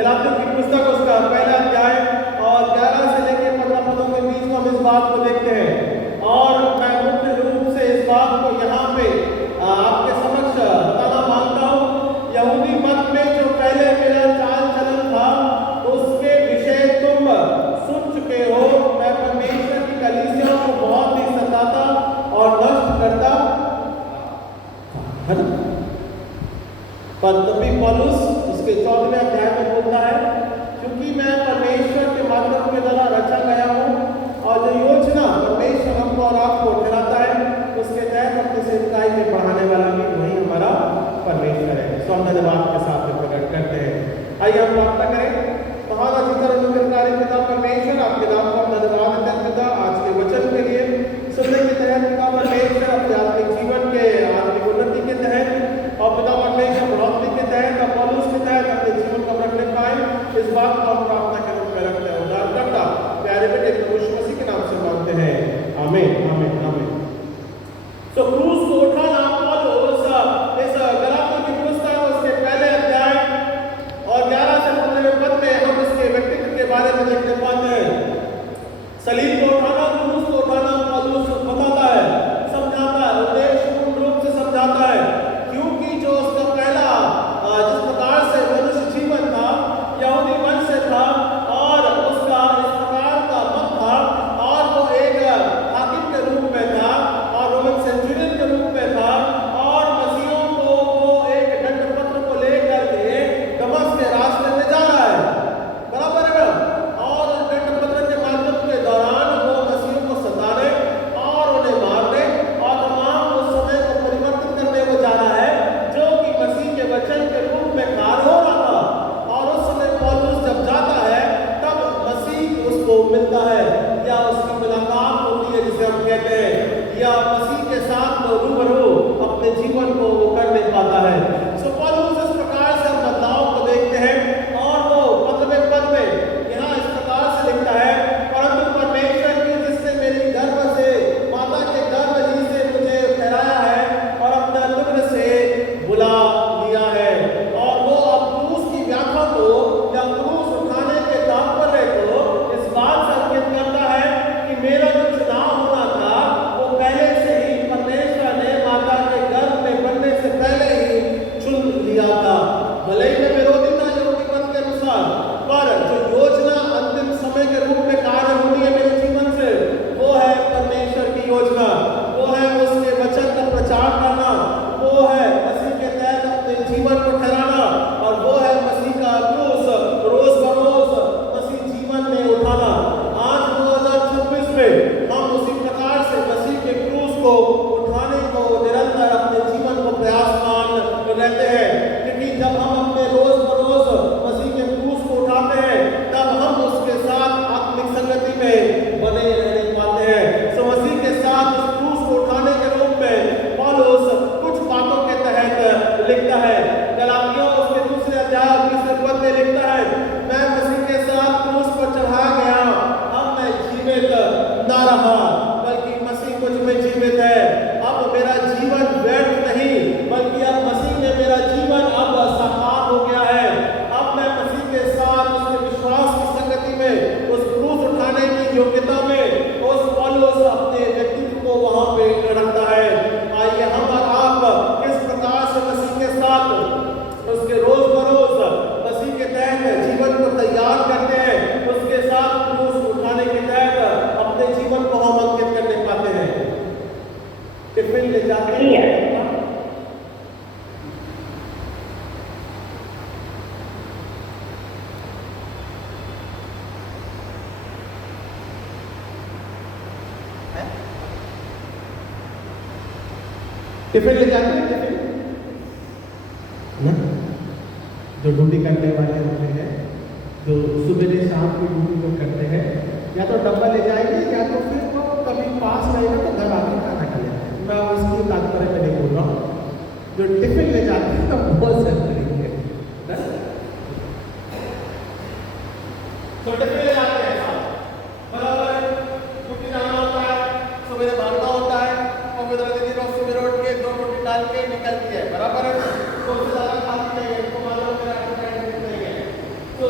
गलातियों की पुस्तक उसका पहला अध्याय और 11 से लेकर 15 पदों के बीच में हम इस बात को देखते हैं। और मैं मुख्य रूप से इस बात को यहाँ पे आपके समक्ष बताना मांगता हूँ। यहूदी मत में जो पहले मेरा चाल चलन था उसके विषय तुम सुन चुके हो। मैं परमेश्वर की कलीसिया को बहुत ही सताता और नष्ट करता है ना। पर तभी पौलुस उसके 14वें अध्याय में बोलता है, क्योंकि मैं परमेश्वर के माध्यम के द्वारा रचा गया हूँ और जो योजना परमेश्वर हमको और आपको ठहराता है उसके तहत अपनी सेवकाई में बढ़ाने वाला भी वही हमारा परमेश्वर है। सो हम धन्यवाद के साथ प्रकट करते हैं। आइए हम प्रार्थना करें। महान अधिकार अनुग्रहकारी पिता परमेश्वर, आपके नाम का धन्यवाद है पिता आज के वचन के लिए सुनने के तहत पिता परमेश्वर अपने आत्मिक जीवन के आत्मिक उन्नति के तहत और पिता परमेश्वर बढ़ोतरी के तहत और पौलुस के तहत अपने जीवन को रखने पाए इस बात को हम प्रार्थना के रूप में रखते हैं। उद्धारकर्ता प्यारे बेटे प्रभु यीशु मसीह के नाम से मांगते हैं, आमीन आमीन आमीन। तो क्रूस को उठाना पौलुस इस गलातियों की पुस्तक उसके पहले अध्याय और 11 से 15वें पद में हम इसके व्यक्तित्व के बारे में देखने पाते हैं। सलीब को उठाना, क्रूस को उठाना पौलुस बताता है, समझाता है, उद्देश्यपूर्ण रूप से समझाता है, क्योंकि जो उसका पहला जिस प्रकार से मनुष्य जीवन था यहूदी वंश से था और उसका इस प्रकार का मत था और वो एक हाकिम के रूप में था और रोमन सेंचुरियन के रूप में था और मसीहों को वो एक दंड पत्र को लेकर के दमस्क के रास्ते में जा रहा है, बराबर है ना। और दंड पत्र के माध्यम के दौरान वो मसीहों को सताने और उन्हें मारने और तमाम उस समय को परिवर्तित करने को जा रहा है जो कि मसीह के वचन के रूप में कार्य हो रहा था। और उस समय पौलुस जब जाता है तब मसीह उसको मिलता है या उसकी मुलाकात होती है जिसे हम कहते हैं, या मसीह के साथ वो रूबरू अपने जीवन को वो कर नहीं पाता है। सो पौलुस इस प्रकार से हम बदलाव को देखते हैं और वो 15वें पद में यहाँ इस प्रकार से लिखता है, परंतु परमेश्वर की जिसने मेरी गर्भ से माता के गर्भ ही से मुझे ठहराया है और अपने अनुग्रह से बुला लिया है। और वो अब क्रूस की व्याख्या को या क्रूस उठाने के तात्पर्य को इस बात से अंकित करता है कि मेरा जो चुनाव होना था वो पहले से ही परमेश्वर ने माता के गर्भ में बनने से पहले ही चुन लिया था। भले ही मैं विरोधी था यहूदी मत के अनुसार, पर जो योजना अंतिम समय के रूप में कार्य होनी है मेरे जीवन से वो है परमेश्वर की योजना, वो है उसके वचन का प्रचार करना, वो है मसीह के तहत अपने जीवन को ठहराना और वो है मसीह का क्रूस रोज बरोज मसीह जीवन में उठाना। आज 2026 में हम उसी प्रकार से मसीह के क्रूस को उठाने को निरंतर अपने जीवन को प्रयासमान रहते हैं, क्योंकि जब हम अपने रोज बरोज मसीह के क्रूस को उठाते हैं तब हम उसके साथ आत्मिक संगति में बने रहने पाते हैं। सो मसीह के साथ उस क्रूस को उठाने के रूप में पौलुस कुछ बातों के तहत लिखता है। गलातियों उसके दूसरे अध्याय 20वें पद में लिखता है, मैं मसीह के साथ क्रूस पर चढ़ाया गया, अब मैं जीवित न रहा बल्कि मसीह मुझ में जीवित है। अब मेरा जीवन व्यर्थ नहीं बल्कि अब मसीह ने मेरा जीवन अब साकार हो गया है। अब मैं मसीह के साथ उसके विश्वास की संगति में उस क्रूस उठाने की योग्यता में उस पौलुस अपने व्यक्तित्व को वहां पे रखता है। आइए हम और आप किस प्रकार से मसीह के साथ उसके रोज बरोज मसीह के तहत जीवन को तैयार करते हैं, उसके साथ क्रूस उठाने के तहत अपने जीवन को हम अंकित करने पाते हैं। टिफिन ले जाते हैं टिफिन ले जाते हैं, टिफिन ना जो ड्यूटी करने वाले होते हैं, जो सुबह शाम की ड्यूटी वो करते हैं, या तो डब्बा ले जाएंगे या तो फिर वो कभी पास रहेगा तो घर आके खाना खा लेते हैं। मैं उसकी तात्पर्य में नहीं बोल रहा हूँ, जो टिफिन ले जाते हैं तो बहुत सर करेंगे। तो टिफिन ले जाते हैं बराबर, ड्यूटी जाना होता है, सुबह भागना होता है और सुबह उठ के 2 रोटी डाल के निकलती है, बराबर है। तो उससे ज़्यादा खाती नहीं है, तो मालूम मेरा नहीं है। तो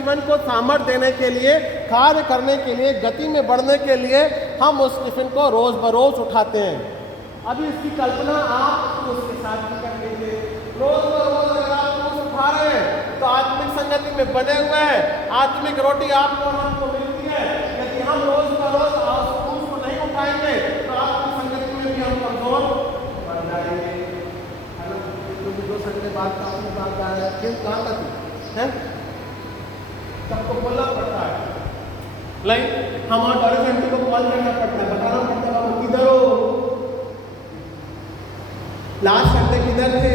जीवन को सामर्थ्य देने के लिए, कार्य करने के लिए, गति में बढ़ने के लिए हम उस टिफिन को रोज बरोज उठाते हैं। अभी इसकी कल्पना आप उसके साथ भी कर लीजिए। रोज बरोज अगर आप क्रूस उठा रहे हैं तो आत्मिक संगति में बने हुए हैं, आत्मिक रोटी आपको और हमको मिलती है। यदि हम रोज बरोज क्रूस को नहीं उठाएंगे तो आत्मिक संगति में भी हम कमजोर पड़ जाएंगे। दो संडे बाद का अपनी बात आ रहा है, क्यों कहाँ तक है, सबको बोलना पड़ता है। लाइक हम अडोलेसेंट को कॉल करना पड़ता है, बताना पड़ता है बाबू किधर हो, लास्ट संडे किधर थे,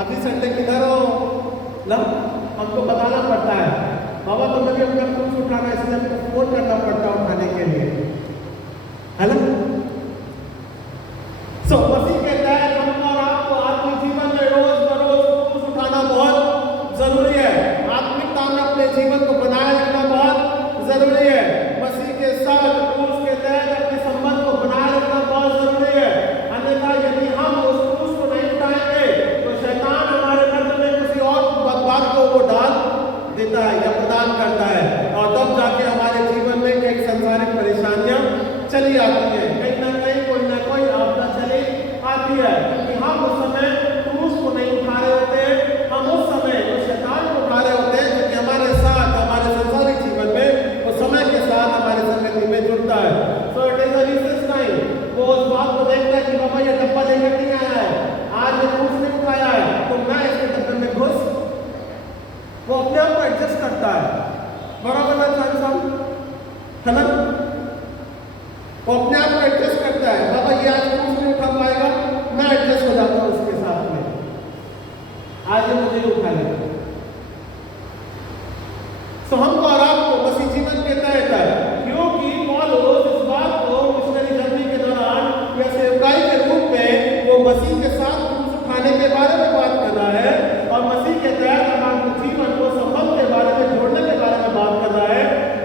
अभी संडे किधर हो, हमको बताना पड़ता है। बाबा तुम्हें भी अपना क्रूस उठाना है, इसलिए हमको फोन करना पड़ता है उठाने के लिए, है ना। सो मसीह कहता है हम और आपको आत्मिक जीवन में रोज बरोज क्रूस उठाना बहुत जरूरी है। आत्मिकता में अपने जीवन को बनाए रखना बहुत जरूरी है। मसीह के साथ क्रूस के तहत अपने संबंध को बनाए रखना बहुत जरूरी है। अन्यथा यदि हम उस क्रूस को नहीं उठाएंगे तो शैतान हमारे मन में किसी और बात को वो डाल देता है या प्रदान करता है, और तब जाके हमारे जीवन में कई संसारिक परेशानियां चली आती है, कहीं ना कोई आपदा चली आती है, क्योंकि हम उस समय क्रूस को नहीं उठा रहे होते हैं। हम उस समय उस शैतान को उठा रहे होते हैं, क्योंकि हमारे साथ हमारे संसारिक जीवन में वो समय के साथ हमारे संगति में जुड़ता है। So it is a recess time. वो उस बात को देखता है कि बाबा ये डब्बा लेकर नहीं आया है, आज ये क्रूस नहीं उठाया है, तो मैं इसके डब्बे में घुस, वो अपने आप को एडजस्ट करता है, बराबर ना चांस, है ना। वो अपने आप को एडजस्ट करता है, बाबा ये आज क्रूस नहीं उठा पाएगा, मैं एडजस्ट हो जाता हूँ उसके साथ में, आज ये मुझे उठा लेगा। तो हमको और आपको मसीह जीवन के तहत है, क्योंकि पौलुस इस बात को मिशनरी जर्नी के दौरान या सेवकाई के रूप में वो मसीह के साथ क्रूस उठाने के बारे में बात कर रहा है, और मसीह के तहत हमारे जीवन को संबंध के बारे में, जोड़ने के बारे में बात कर रहा है।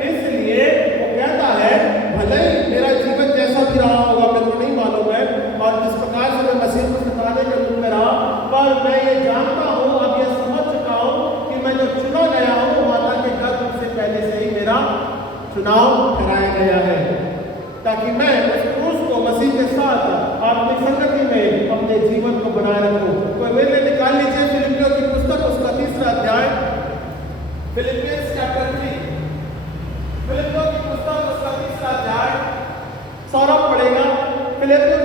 इसलिए वो कहता है भले ही मेरा जीवन जैसा भी रहा होगा मेरे को नहीं मालूम है, और जिस प्रकार से मैं मसीह को सिखाने के रूप में रहा, पर मैं ये जानता हूँ, अब ये समझ चुका हूँ कि मैं जो चुना गया हूँ माता के गर्भ से पहले से ही मेरा चुनाव कराया गया है, ताकि मैं उस क्रूस को मसीह के साथ आत्मिक संगति में अपने जीवन को बनाए रखूं। तो मेरे लिए निकाल लीजिए फिलिपियों की पुस्तक, उसका 3रा अध्याय, फिलिपियंस चैप्टर 3, फिलिपियों की पुस्तक उसका 3रा अध्याय, सौरभ पढ़ेगा। फिलिपियों